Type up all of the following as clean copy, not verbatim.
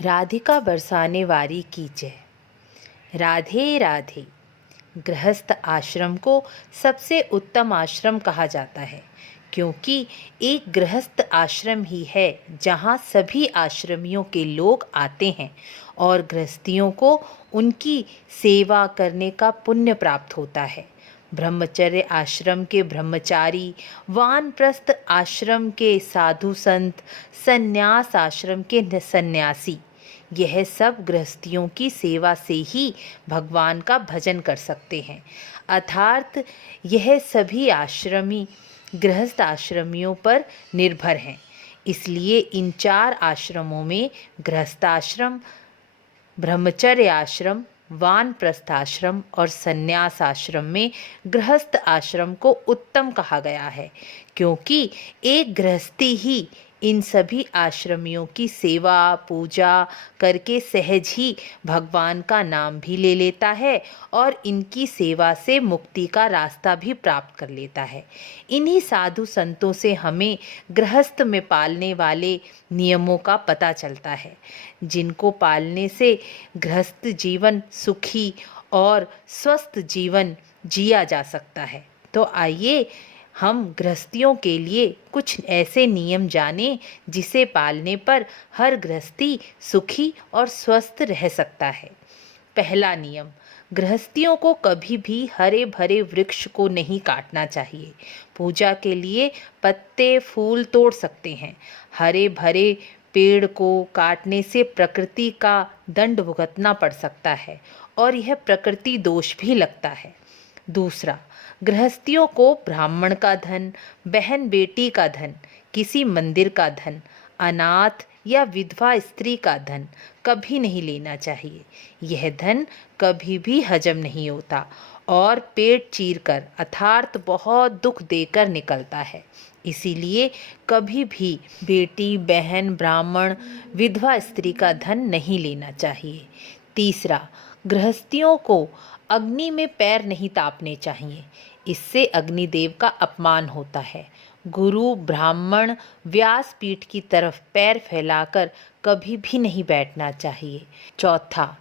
राधिका बरसाने वारी की जय। राधे राधे। गृहस्थ आश्रम को सबसे उत्तम आश्रम कहा जाता है, क्योंकि एक गृहस्थ आश्रम ही है जहाँ सभी आश्रमियों के लोग आते हैं और गृहस्थियों को उनकी सेवा करने का पुण्य प्राप्त होता है। ब्रह्मचर्य आश्रम के ब्रह्मचारी, वानप्रस्थ आश्रम के साधु संत, संन्यास आश्रम के सन्यासी, यह सब गृहस्थियों की सेवा से ही भगवान का भजन कर सकते हैं। अर्थात यह सभी आश्रमी गृहस्थ आश्रमियों पर निर्भर हैं। इसलिए इन 4 आश्रमों में गृहस्थ आश्रम, ब्रह्मचर्य आश्रम, वानप्रस्थ आश्रम और संन्यास आश्रम में गृहस्थ आश्रम को उत्तम कहा गया है, क्योंकि एक गृहस्थी ही इन सभी आश्रमियों की सेवा पूजा करके सहज ही भगवान का नाम भी ले लेता है और इनकी सेवा से मुक्ति का रास्ता भी प्राप्त कर लेता है। इन्हीं साधु संतों से हमें गृहस्थ में पालने वाले नियमों का पता चलता है, जिनको पालने से गृहस्थ जीवन सुखी और स्वस्थ जीवन जिया जा सकता है। तो आइए हम गृहस्थियों के लिए कुछ ऐसे नियम जानें जिसे पालने पर हर गृहस्थी सुखी और स्वस्थ रह सकता है। पहला नियम, गृहस्थियों को कभी भी हरे भरे वृक्ष को नहीं काटना चाहिए। पूजा के लिए पत्ते फूल तोड़ सकते हैं, हरे भरे पेड़ को काटने से प्रकृति का दंड भुगतना पड़ सकता है और यह प्रकृति दोष भी लगता है। दूसरा, गृहस्थियों को ब्राह्मण का धन, बहन बेटी का धन, किसी मंदिर का धन, अनाथ या विधवा स्त्री का धन कभी नहीं लेना चाहिए। यह धन कभी भी हजम नहीं होता और पेट चीरकर अर्थात बहुत दुख देकर निकलता है। इसीलिए कभी भी बेटी, बहन, ब्राह्मण, विधवा स्त्री का धन नहीं लेना चाहिए। तीसरा, गृहस्थियों को अग्नि में पैर नहीं तापने चाहिए, इससे अग्निदेव का अपमान होता है। गुरु, ब्राह्मण, व्यासपीठ की तरफ पैर फैलाकर कभी भी नहीं बैठना चाहिए। चौथा,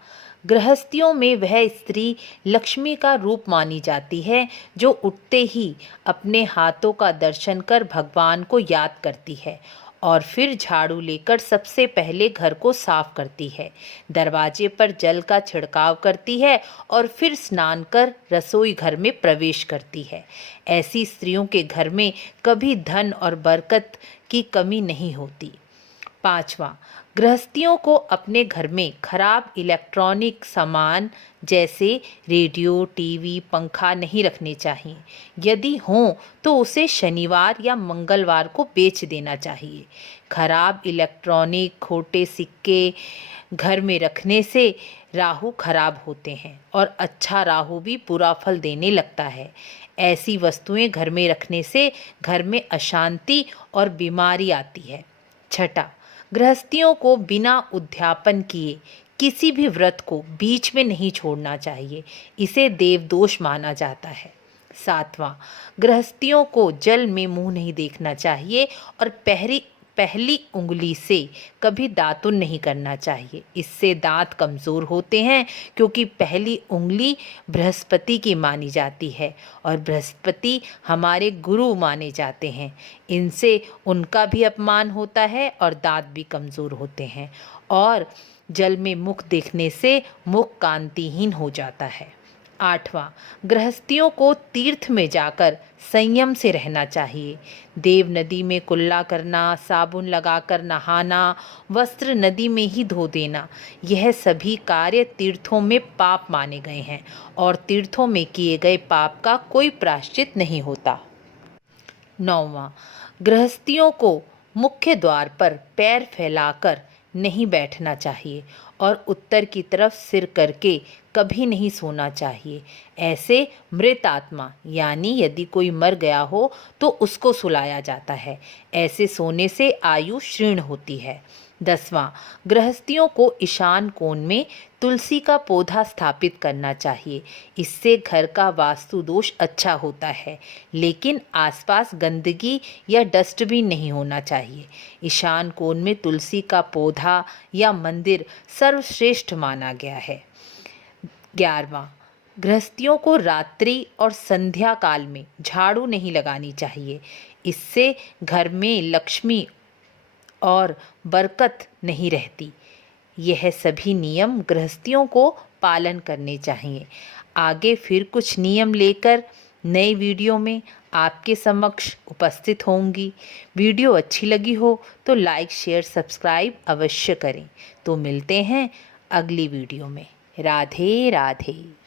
गृहस्थियों में वह स्त्री लक्ष्मी का रूप मानी जाती है जो उठते ही अपने हाथों का दर्शन कर भगवान को याद करती है और फिर झाड़ू लेकर सबसे पहले घर को साफ करती है, दरवाजे पर जल का छिड़काव करती है और फिर स्नान कर रसोई घर में प्रवेश करती है। ऐसी स्त्रियों के घर में कभी धन और बरकत की कमी नहीं होती। पांचवा, गृहस्थियों को अपने घर में खराब इलेक्ट्रॉनिक सामान जैसे रेडियो, टीवी, पंखा नहीं रखने चाहिए। यदि हों तो उसे शनिवार या मंगलवार को बेच देना चाहिए। खराब इलेक्ट्रॉनिक, खोटे सिक्के घर में रखने से राहु खराब होते हैं और अच्छा राहु भी बुरा फल देने लगता है। ऐसी वस्तुएं घर में रखने से घर में अशांति और बीमारी आती है। छठा, गृहस्थियों को बिना उद्यापन किए किसी भी व्रत को बीच में नहीं छोड़ना चाहिए, इसे देवदोष माना जाता है। सातवां, गृहस्थियों को जल में मुंह नहीं देखना चाहिए और पहली उंगली से कभी दातुन नहीं करना चाहिए, इससे दांत कमज़ोर होते हैं, क्योंकि पहली उंगली बृहस्पति की मानी जाती है और बृहस्पति हमारे गुरु माने जाते हैं। इनसे उनका भी अपमान होता है और दांत भी कमज़ोर होते हैं और जल में मुख देखने से मुख कांतिहीन हो जाता है। आठवां, गृहस्थियों को तीर्थ में जाकर संयम से रहना चाहिए। देव नदी में कुल्ला करना, साबुन लगाकर नहाना, वस्त्र नदी में ही धो देना, यह सभी कार्य तीर्थों में पाप माने गए हैं और तीर्थों में किए गए पाप का कोई प्रायश्चित नहीं होता। नौवां, गृहस्थियों को मुख्य द्वार पर पैर फैलाकर नहीं बैठना चाहिए और उत्तर की तरफ सिर करके कभी नहीं सोना चाहिए। ऐसे मृत आत्मा यानी यदि कोई मर गया हो तो उसको सुलाया जाता है। ऐसे सोने से आयु क्षीण होती है। 10वां, गृहस्थियों को ईशान कोण में तुलसी का पौधा स्थापित करना चाहिए। इससे घर का वास्तु दोष अच्छा होता है, लेकिन आसपास गंदगी या डस्टबिन नहीं होना चाहिए। ईशान कोण में तुलसी का पौधा या मंदिर सर्वश्रेष्ठ माना गया है। 11वां, गृहस्थियों को रात्रि और संध्या काल में झाड़ू नहीं लगानी चाहिए। इससे घर में लक्ष्मी और बरकत नहीं रहती। यह सभी नियम गृहस्थियों को पालन करने चाहिए। आगे फिर कुछ नियम लेकर नए वीडियो में आपके समक्ष उपस्थित होंगी। वीडियो अच्छी लगी हो तो लाइक, शेयर, सब्सक्राइब अवश्य करें। तो मिलते हैं अगली वीडियो में। राधे राधे।